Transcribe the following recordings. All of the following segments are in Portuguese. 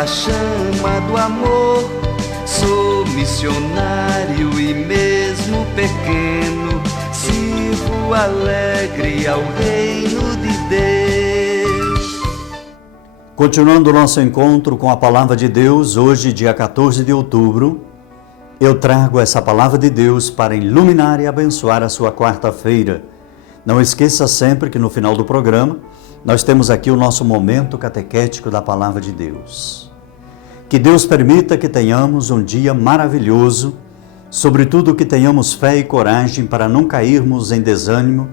a chama do amor. Sou missionário e mesmo pequeno, sirvo alegre ao reino de Deus. Continuando o nosso encontro com a Palavra de Deus, hoje, dia 14 de outubro, eu trago essa Palavra de Deus para iluminar e abençoar a sua quarta-feira. Não esqueça sempre que no final do programa, nós temos aqui o nosso momento catequético da Palavra de Deus. Que Deus permita que tenhamos um dia maravilhoso, sobretudo que tenhamos fé e coragem para não cairmos em desânimo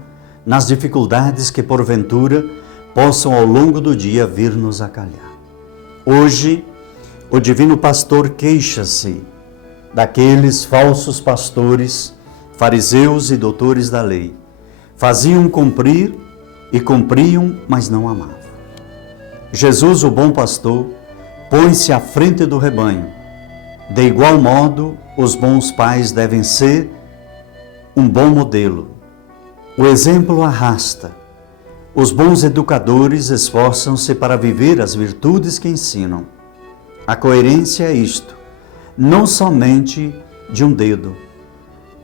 nas dificuldades que porventura possam ao longo do dia vir nos acalhar. Hoje, o Divino Pastor queixa-se daqueles falsos pastores, fariseus e doutores da lei. Faziam cumprir e cumpriam, mas não amavam. Jesus, o bom pastor, põe-se à frente do rebanho. De igual modo, os bons pais devem ser um bom modelo. O exemplo arrasta. Os bons educadores esforçam-se para viver as virtudes que ensinam. A coerência é isto, não somente de um dedo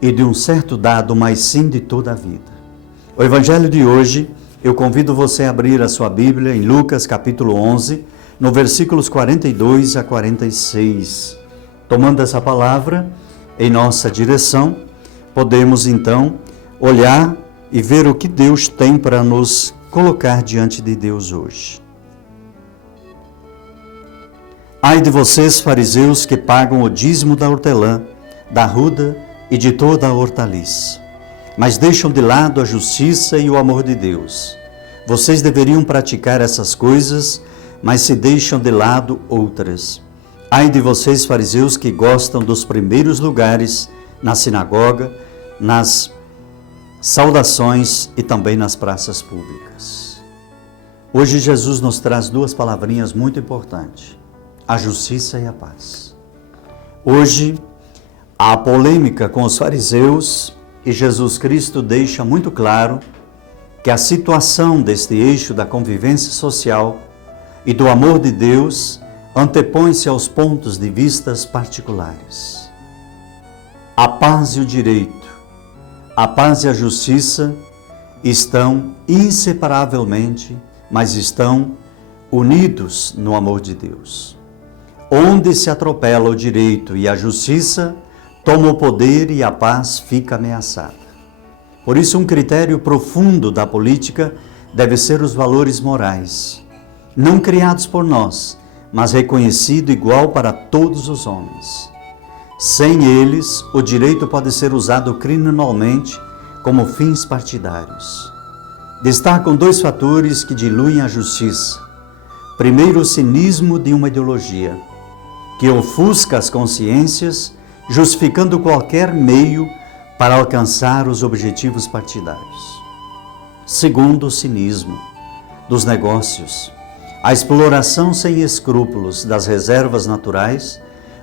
e de um certo dado, mas sim de toda a vida. O Evangelho de hoje, eu convido você a abrir a sua Bíblia em Lucas capítulo 11, no versículos 42 a 46. Tomando essa palavra em nossa direção, podemos então olhar e ver o que Deus tem para nos colocar diante de Deus hoje. Ai de vocês, fariseus, que pagam o dízimo da hortelã, da arruda e de toda a hortaliça, mas deixam de lado a justiça e o amor de Deus. Vocês deveriam praticar essas coisas, mas se deixam de lado outras. Ai de vocês, fariseus, que gostam dos primeiros lugares na sinagoga, nas saudações e também nas praças públicas. Hoje Jesus nos traz duas palavrinhas muito importantes: a justiça e a paz. Hoje há polêmica com os fariseus e Jesus Cristo deixa muito claro que a situação deste eixo da convivência social e do amor de Deus antepõe-se aos pontos de vistas particulares. A paz e o direito, a paz e a justiça estão inseparavelmente, mas estão unidos no amor de Deus. Onde se atropela o direito e a justiça, toma o poder e a paz fica ameaçada. Por isso, um critério profundo da política deve ser os valores morais, não criados por nós, mas reconhecido igual para todos os homens. Sem eles, o direito pode ser usado criminalmente como fins partidários. Destacam dois fatores que diluem a justiça. Primeiro, o cinismo de uma ideologia, que ofusca as consciências, justificando qualquer meio para alcançar os objetivos partidários. Segundo, o cinismo dos negócios, a exploração sem escrúpulos das reservas naturais,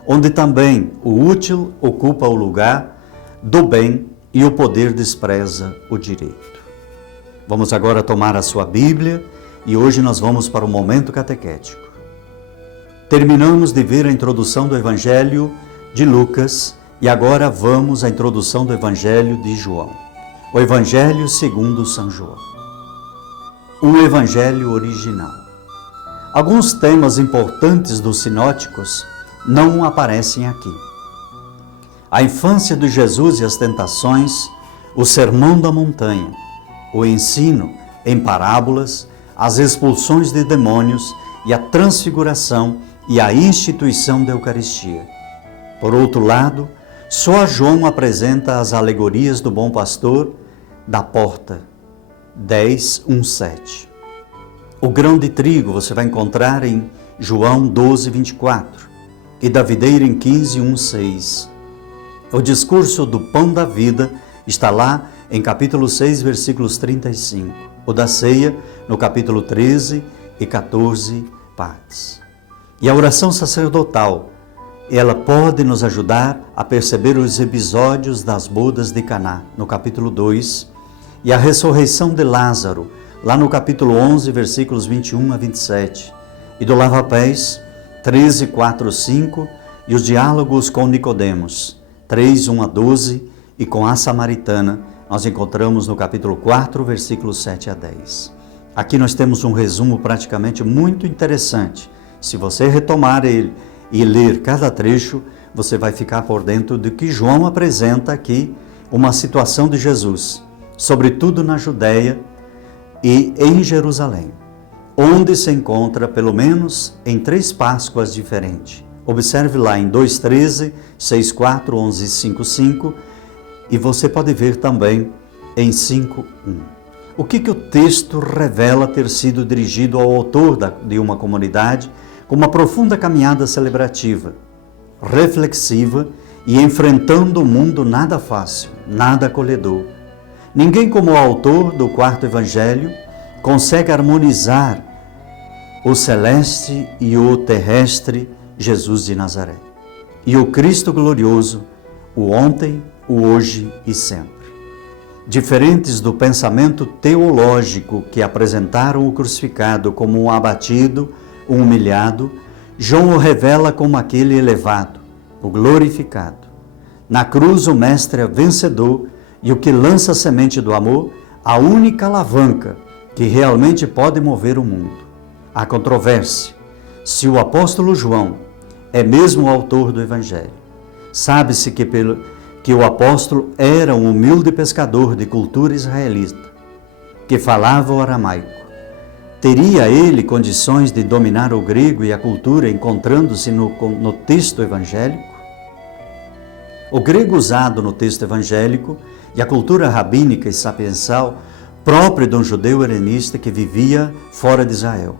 onde também o útil ocupa o lugar do bem e o poder despreza o direito. Vamos agora tomar a sua Bíblia e hoje nós vamos para o momento catequético. Terminamos de ver a introdução do Evangelho de Lucas e agora vamos à introdução do Evangelho de João. O Evangelho segundo São João. O Evangelho original. Alguns temas importantes dos sinóticos não aparecem aqui. A infância de Jesus e as tentações, o sermão da montanha, o ensino em parábolas, as expulsões de demônios e a transfiguração e a instituição da Eucaristia. Por outro lado, só João apresenta as alegorias do bom pastor da porta, 10, 1, 7. O grão de trigo você vai encontrar em João 12, 24 e da videira em 15, 1, 6. O discurso do pão da vida está lá em capítulo 6, versículos 35. O da ceia no capítulo 13 e 14 partes. E a oração sacerdotal, ela pode nos ajudar a perceber os episódios das bodas de Caná, no capítulo 2, e a ressurreição de Lázaro, lá no capítulo 11, versículos 21 a 27, e do lava-pés, 13, 4, 5, e os diálogos com Nicodemos, 3, 1 a 12, e com a Samaritana, nós encontramos no capítulo 4, versículos 7 a 10. Aqui nós temos um resumo praticamente muito interessante. Se você retomar ele e ler cada trecho, você vai ficar por dentro do que João apresenta aqui, uma situação de Jesus, sobretudo na Judéia e em Jerusalém, onde se encontra pelo menos em 3 Páscoas diferentes. Observe lá em 2:13, 6:4, 11:5:5, e você pode ver também em 5:1. O que o texto revela ter sido dirigido ao autor de uma comunidade com uma profunda caminhada celebrativa, reflexiva e enfrentando um mundo nada fácil, nada acolhedor. Ninguém como o autor do 4º Evangelho consegue harmonizar o celeste e o terrestre Jesus de Nazaré, e o Cristo glorioso, o ontem, o hoje e sempre. Diferentes do pensamento teológico que apresentaram o crucificado como um abatido, um humilhado, João o revela como aquele elevado, o glorificado. Na cruz o Mestre é vencedor e o que lança a semente do amor, a única alavanca que realmente pode mover o mundo. Há controvérsia se o apóstolo João é mesmo o autor do Evangelho. Sabe-se que o apóstolo era um humilde pescador de cultura israelita, que falava o aramaico. Teria ele condições de dominar o grego e a cultura encontrando-se no texto evangélico? O grego usado no texto evangélico e a cultura rabínica e sapiensal própria de um judeu helenista que vivia fora de Israel.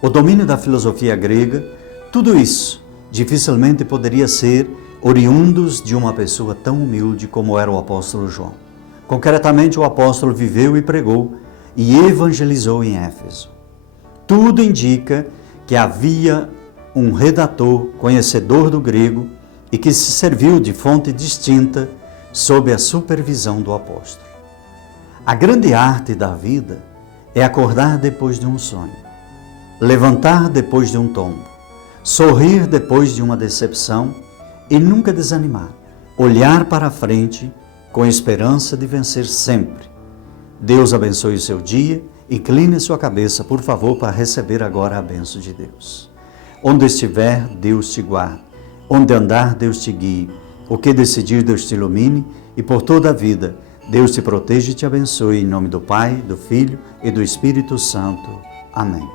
O domínio da filosofia grega, tudo isso dificilmente poderia ser oriundos de uma pessoa tão humilde como era o apóstolo João. Concretamente, o apóstolo viveu e pregou e evangelizou em Éfeso. Tudo indica que havia um redator conhecedor do grego e que se serviu de fonte distinta sob a supervisão do apóstolo. A grande arte da vida é acordar depois de um sonho, levantar depois de um tombo, sorrir depois de uma decepção e nunca desanimar, olhar para frente com esperança de vencer sempre. Deus abençoe o seu dia. Incline sua cabeça, por favor, para receber agora a bênção de Deus. Onde estiver, Deus te guarde. Onde andar, Deus te guie. O que decidir, Deus te ilumine. E por toda a vida, Deus te proteja e te abençoe. Em nome do Pai, do Filho e do Espírito Santo. Amém.